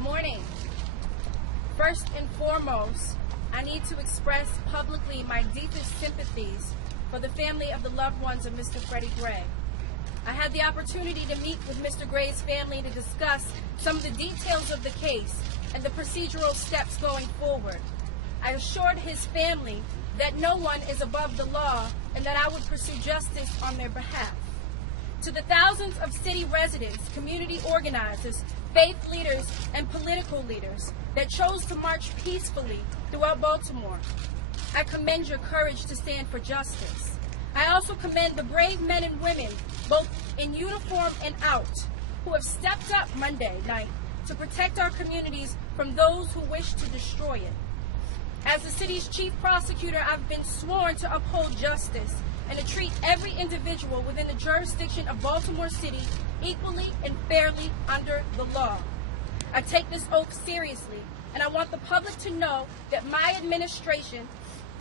Good morning. First and foremost, I need to express publicly my deepest sympathies for the family of the loved ones of Mr. Freddie Gray. I had the opportunity to meet with Mr. Gray's family to discuss some of the details of the case and the procedural steps going forward. I assured his family that no one is above the law and that I would pursue justice on their behalf. To the thousands of city residents, community organizers, faith leaders, and political leaders that chose to march peacefully throughout Baltimore, I commend your courage to stand for justice. I also commend the brave men and women, both in uniform and out, who have stepped up Monday night to protect our communities from those who wish to destroy it. As the city's chief prosecutor, I've been sworn to uphold justice and to treat every individual within the jurisdiction of Baltimore City equally and fairly under the law. I take this oath seriously, and I want the public to know that my administration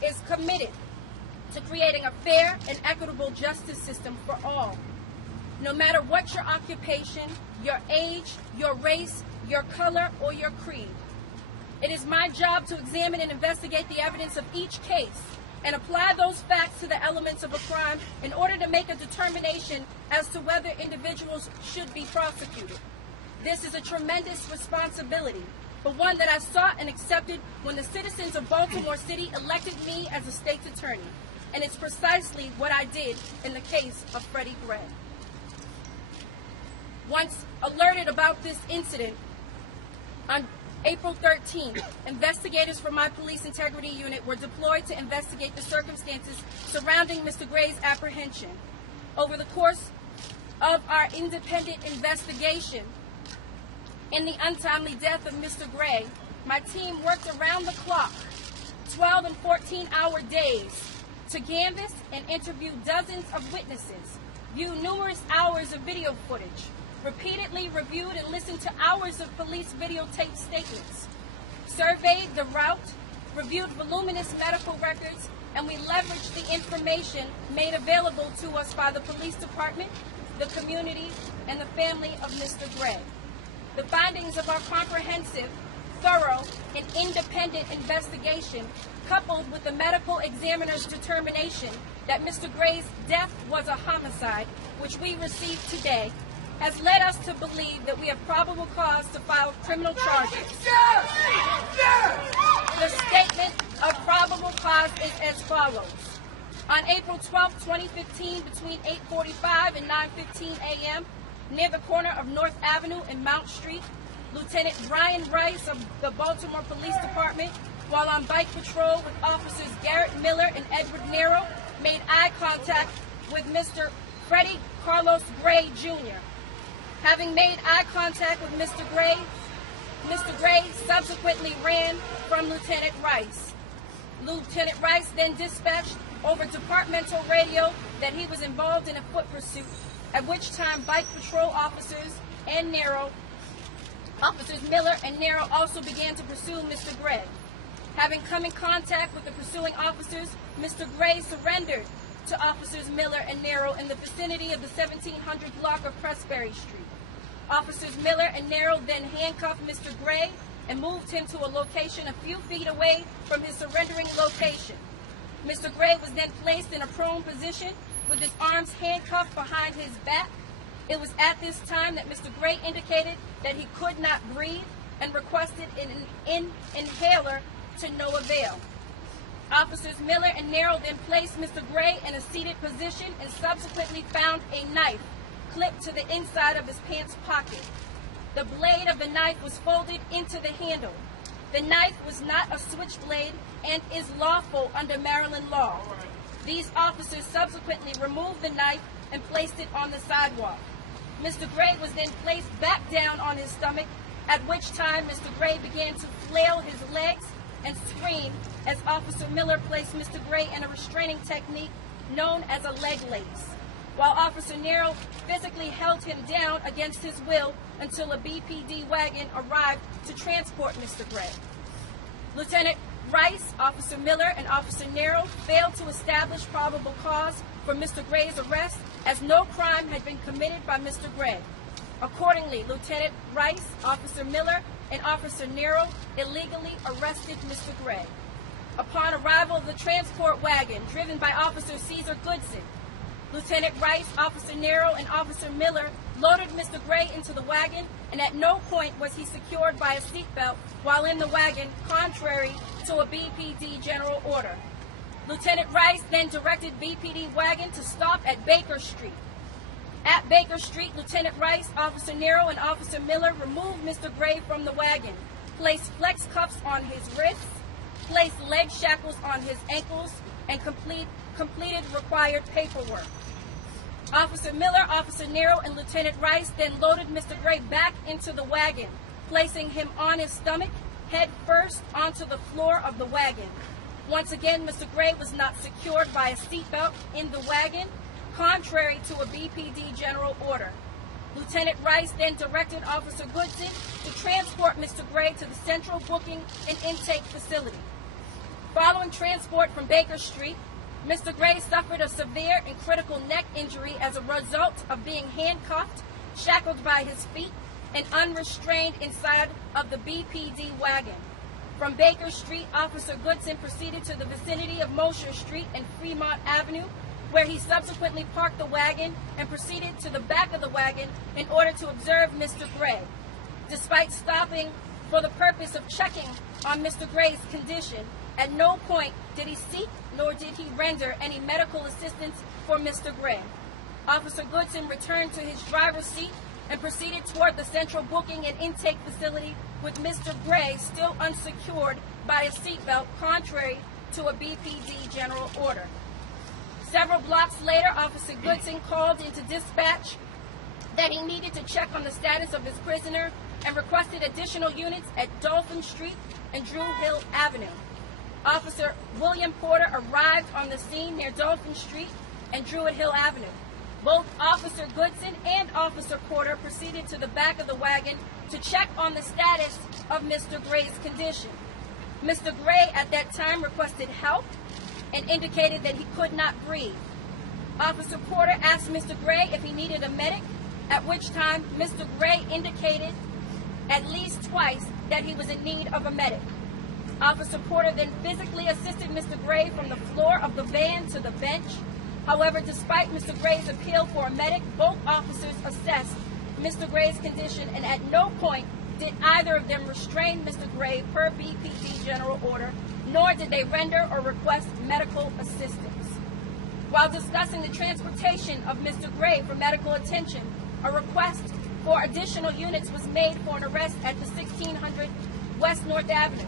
is committed to creating a fair and equitable justice system for all. No matter what your occupation, your age, your race, your color, or your creed. It is my job to examine and investigate the evidence of each case and apply those facts to the elements of a crime in order to make a determination as to whether individuals should be prosecuted. This is a tremendous responsibility, but one that I sought and accepted when the citizens of Baltimore City elected me as a state's attorney, and it's precisely what I did in the case of Freddie Gray. Once alerted about this incident, on April 13th, investigators from my police integrity unit were deployed to investigate the circumstances surrounding Mr. Gray's apprehension. Over the course of our independent investigation in the untimely death of Mr. Gray, my team worked around the clock, 12 and 14-hour days, to canvass and interview dozens of witnesses, view numerous hours of video footage, repeatedly reviewed and listened to hours of police videotape statements, surveyed the route, reviewed voluminous medical records, and we leveraged the information made available to us by the police department, the community, and the family of Mr. Gray. The findings of our comprehensive, thorough, and independent investigation, coupled with the medical examiner's determination that Mr. Gray's death was a homicide, which we received today, has led us to believe that we have probable cause to file criminal charges. The statement of probable cause is as follows. On April 12, 2015, between 8:45 and 9:15 a.m., near the corner of North Avenue and Mount Street, Lieutenant Brian Rice of the Baltimore Police Department, while on bike patrol with officers Garrett Miller and Edward Nero, made eye contact with Mr. Freddie Carlos Gray, Jr. Having made eye contact with Mr. Gray subsequently ran from Lieutenant Rice. Lieutenant Rice then dispatched over departmental radio that he was involved in a foot pursuit, at which time bike patrol officers Miller and Nero also began to pursue Mr. Gray. Having come in contact with the pursuing officers, Mr. Gray surrendered to officers Miller and Nero in the vicinity of the 1700 block of Pressbury Street. Officers Miller and Nero then handcuffed Mr. Gray and moved him to a location a few feet away from his surrendering location. Mr. Gray was then placed in a prone position with his arms handcuffed behind his back. It was at this time that Mr. Gray indicated that he could not breathe and requested an inhaler to no avail. Officers Miller and Nero then placed Mr. Gray in a seated position and subsequently found a knife clipped to the inside of his pants pocket. The blade of the knife was folded into the handle. The knife was not a switchblade and is lawful under Maryland law. These officers subsequently removed the knife and placed it on the sidewalk. Mr. Gray was then placed back down on his stomach, at which time Mr. Gray began to flail his legs and scream as Officer Miller placed Mr. Gray in a restraining technique known as a leg lace, while Officer Nero physically held him down against his will until a BPD wagon arrived to transport Mr. Gray. Lieutenant Rice, Officer Miller, and Officer Nero failed to establish probable cause for Mr. Gray's arrest, as no crime had been committed by Mr. Gray. Accordingly, Lieutenant Rice, Officer Miller, and Officer Nero illegally arrested Mr. Gray. Upon arrival of the transport wagon driven by Officer Caesar Goodson, Lieutenant Rice, Officer Nero, and Officer Miller loaded Mr. Gray into the wagon, and at no point was he secured by a seatbelt while in the wagon, contrary to a BPD general order. Lieutenant Rice then directed BPD wagon to stop at Baker Street. At Baker Street, Lieutenant Rice, Officer Nero, and Officer Miller removed Mr. Gray from the wagon, placed flex cuffs on his wrists, placed leg shackles on his ankles, and completed required paperwork. Officer Miller, Officer Nero, and Lieutenant Rice then loaded Mr. Gray back into the wagon, placing him on his stomach, head first onto the floor of the wagon. Once again, Mr. Gray was not secured by a seatbelt in the wagon, contrary to a BPD general order. Lieutenant Rice then directed Officer Goodson to transport Mr. Gray to the Central Booking and Intake Facility. Following transport from Baker Street, Mr. Gray suffered a severe and critical neck injury as a result of being handcuffed, shackled by his feet, and unrestrained inside of the BPD wagon. From Baker Street, Officer Goodson proceeded to the vicinity of Mosher Street and Fremont Avenue, where he subsequently parked the wagon and proceeded to the back of the wagon in order to observe Mr. Gray. Despite stopping for the purpose of checking on Mr. Gray's condition, at no point did he seek nor did he render any medical assistance for Mr. Gray. Officer Goodson returned to his driver's seat and proceeded toward the Central Booking and Intake Facility with Mr. Gray still unsecured by a seatbelt, contrary to a BPD general order. Several blocks later, Officer Goodson called into dispatch that he needed to check on the status of his prisoner and requested additional units at Dolphin Street and Drew Hill Avenue. Officer William Porter arrived on the scene near Dolphin Street and Druid Hill Avenue. Both Officer Goodson and Officer Porter proceeded to the back of the wagon to check on the status of Mr. Gray's condition. Mr. Gray at that time requested help and indicated that he could not breathe. Officer Porter asked Mr. Gray if he needed a medic, at which time Mr. Gray indicated at least twice that he was in need of a medic. Officer Porter then physically assisted Mr. Gray from the floor of the van to the bench. However, despite Mr. Gray's appeal for a medic, both officers assessed Mr. Gray's condition, and at no point did either of them restrain Mr. Gray per BPD general order, nor did they render or request medical assistance. While discussing the transportation of Mr. Gray for medical attention, a request for additional units was made for an arrest at the 1600 West North Avenue.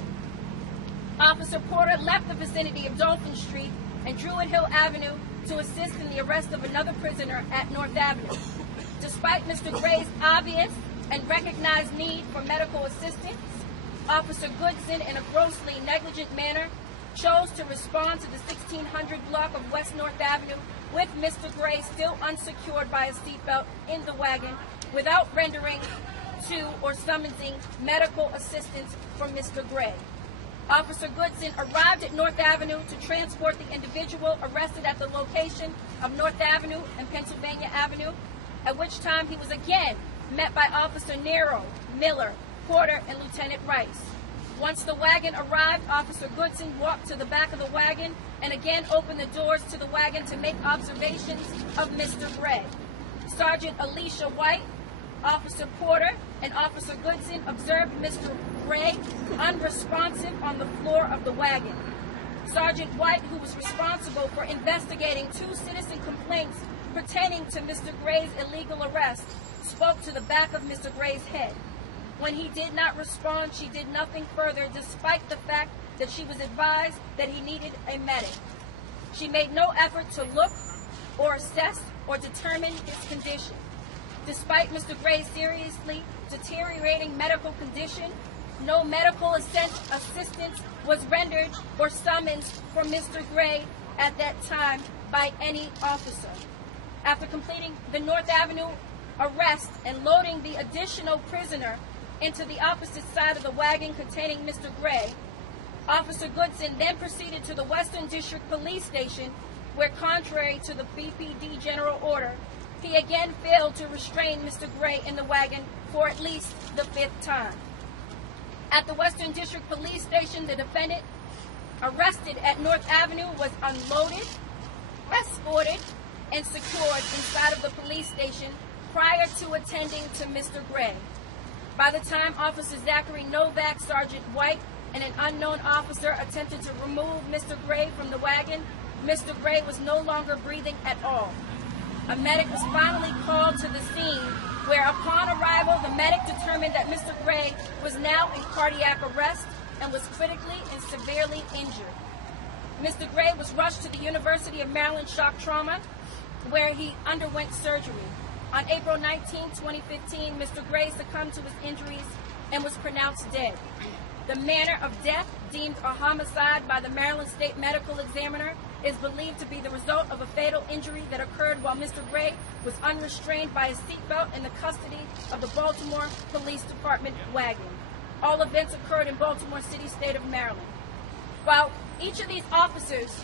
Officer Porter left the vicinity of Dolphin Street and Druid Hill Avenue to assist in the arrest of another prisoner at North Avenue. Despite Mr. Gray's obvious and recognized need for medical assistance, Officer Goodson, in a grossly negligent manner, chose to respond to the 1600 block of West North Avenue with Mr. Gray still unsecured by a seatbelt in the wagon without rendering to or summoning medical assistance for Mr. Gray. Officer Goodson arrived at North Avenue to transport the individual arrested at the location of North Avenue and Pennsylvania Avenue, at which time he was again met by Officer Nero, Miller, Porter, and Lieutenant Rice. Once the wagon arrived, Officer Goodson walked to the back of the wagon and again opened the doors to the wagon to make observations of Mr. Gray. Sergeant Alicia White, Officer Porter, and Officer Goodson observed Mr. Gray unresponsive on the floor of the wagon. Sergeant White, who was responsible for investigating 2 citizen complaints pertaining to Mr. Gray's illegal arrest, spoke to the back of Mr. Gray's head. When he did not respond, she did nothing further, despite the fact that she was advised that he needed a medic. She made no effort to look or assess or determine his condition. Despite Mr. Gray's seriously deteriorating medical condition, no medical assistance was rendered or summoned for Mr. Gray at that time by any officer. After completing the North Avenue arrest and loading the additional prisoner into the opposite side of the wagon containing Mr. Gray, Officer Goodson then proceeded to the Western District Police Station, where, contrary to the BPD general order, he again failed to restrain Mr. Gray in the wagon for at least the 5th time. At the Western District Police Station, the defendant, arrested at North Avenue, was unloaded, escorted, and secured inside of the police station prior to attending to Mr. Gray. By the time Officer Zachary Novak, Sergeant White, and an unknown officer attempted to remove Mr. Gray from the wagon, Mr. Gray was no longer breathing at all. A medic was finally called to the scene, where upon arrival, the medic determined that Mr. Gray was now in cardiac arrest and was critically and severely injured. Mr. Gray was rushed to the University of Maryland Shock Trauma, where he underwent surgery. On April 19, 2015, Mr. Gray succumbed to his injuries and was pronounced dead. The manner of death, deemed a homicide by the Maryland State Medical Examiner, is believed to be the result of a fatal injury that occurred while Mr. Gray was unrestrained by his seatbelt in the custody of the Baltimore Police Department wagon. All events occurred in Baltimore City, state of Maryland. While each of these officers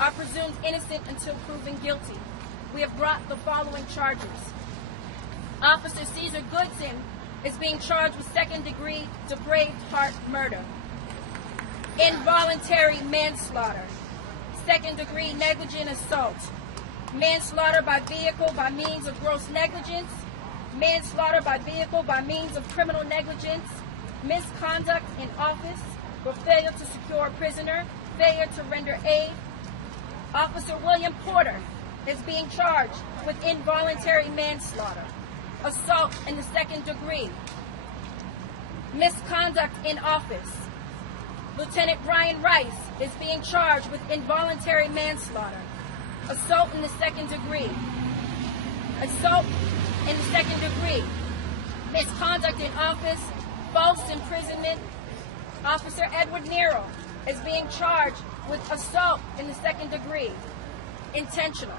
are presumed innocent until proven guilty, we have brought the following charges. Officer Caesar Goodson is being charged with second-degree depraved heart murder, involuntary manslaughter, second-degree negligent assault, manslaughter by vehicle by means of gross negligence, manslaughter by vehicle by means of criminal negligence, misconduct in office, or failure to secure a prisoner, failure to render aid. Officer William Porter is being charged with involuntary manslaughter, assault in the second degree, misconduct in office. Lieutenant Brian Rice is being charged with involuntary manslaughter, assault in the second degree, assault in the second degree, misconduct in office, false imprisonment. Officer Edward Nero is being charged with assault in the second degree, intentional,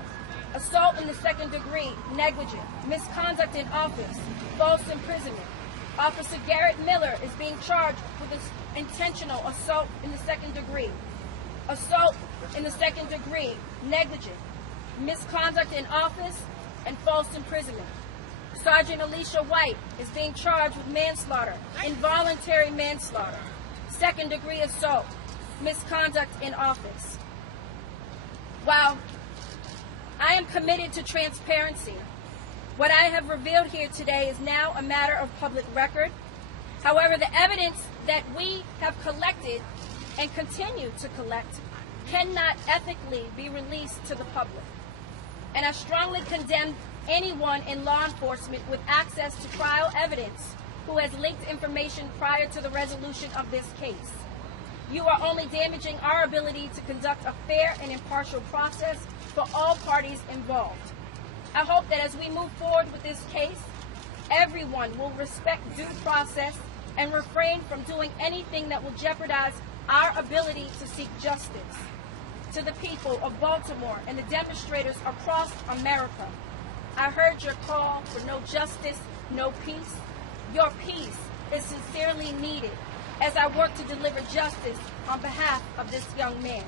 assault in the second degree, negligent, misconduct in office, false imprisonment. Officer Garrett Miller is being charged with intentional assault in the second degree, assault in the second degree, negligent, misconduct in office, and false imprisonment. Sergeant Alicia White is being charged with manslaughter, involuntary manslaughter, second degree assault, misconduct in office. While I am committed to transparency, what I have revealed here today is now a matter of public record. However, the evidence that we have collected and continue to collect cannot ethically be released to the public. And I strongly condemn anyone in law enforcement with access to trial evidence who has leaked information prior to the resolution of this case. You are only damaging our ability to conduct a fair and impartial process for all parties involved. I hope that as we move forward with this case, everyone will respect due process and refrain from doing anything that will jeopardize our ability to seek justice. To the people of Baltimore and the demonstrators across America, I heard your call for no justice, no peace. Your peace is sincerely needed as I work to deliver justice on behalf of this young man.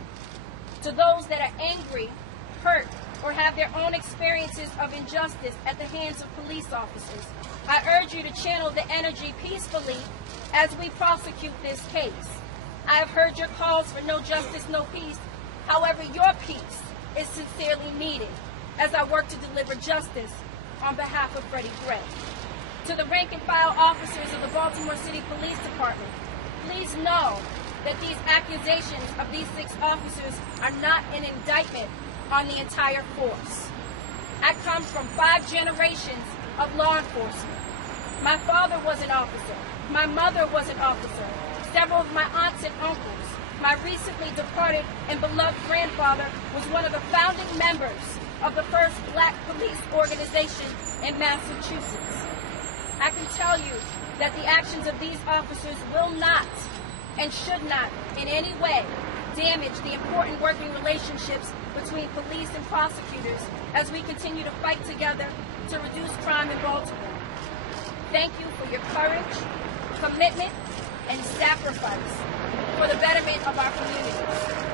To those that are angry, hurt, or have their own experiences of injustice at the hands of police officers, I urge you to channel the energy peacefully as we prosecute this case. I have heard your calls for no justice, no peace. However, your peace is sincerely needed as I work to deliver justice on behalf of Freddie Gray. To the rank and file officers of the Baltimore City Police Department, please know that these accusations of these 6 officers are not an indictment on the entire force. I come from 5 generations of law enforcement. My father was an officer. My mother was an officer. Several of my aunts and uncles. My recently departed and beloved grandfather was one of the founding members of the first black police organization in Massachusetts. I can tell you that the actions of these officers will not and should not in any way damage the important working relationships between police and prosecutors as we continue to fight together to reduce crime in Baltimore. Thank you for your courage, commitment, and sacrifice for the betterment of our communities.